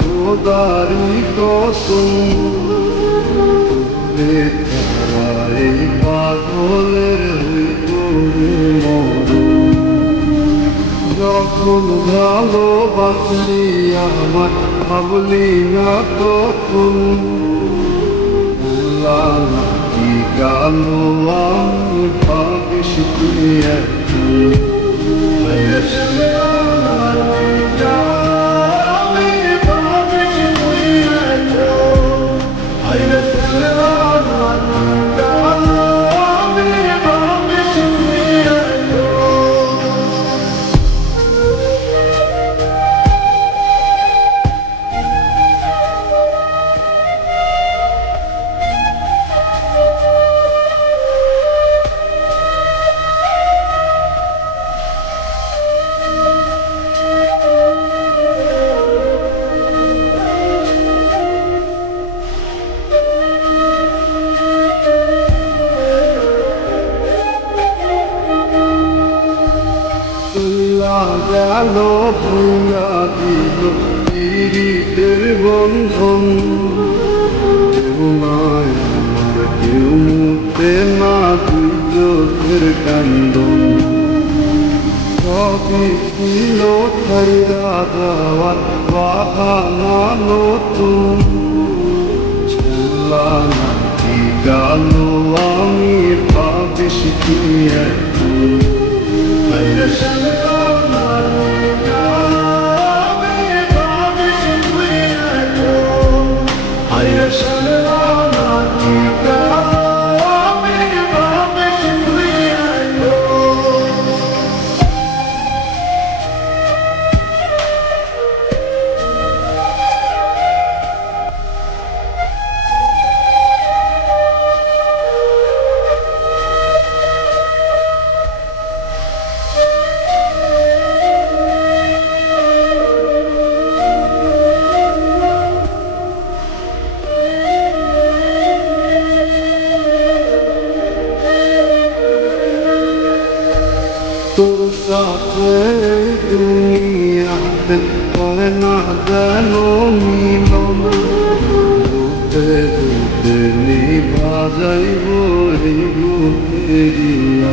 খোদারি কসম রে তারা এই পাগলের হইতরে মরণ যখন ভালোবাসলি আমার ভাবলি না তখন বললাম কি কালো আমি ভাবিস তুই গেল ভুইয়া দিল পীড়িতের বন্ধন। তোমায় কেউ মুতে না তুই চোখের কান্দন। সবই ছিল ছাইরা যাওয়ার বাহানা নতুন? ছিলা নাকি গালো আমি ভাবিস তুই এখন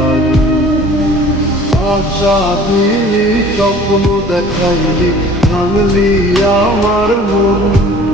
আগুন। আশা দিলি স্বপ্ন দেখাইলি ভাঙলি আমার মন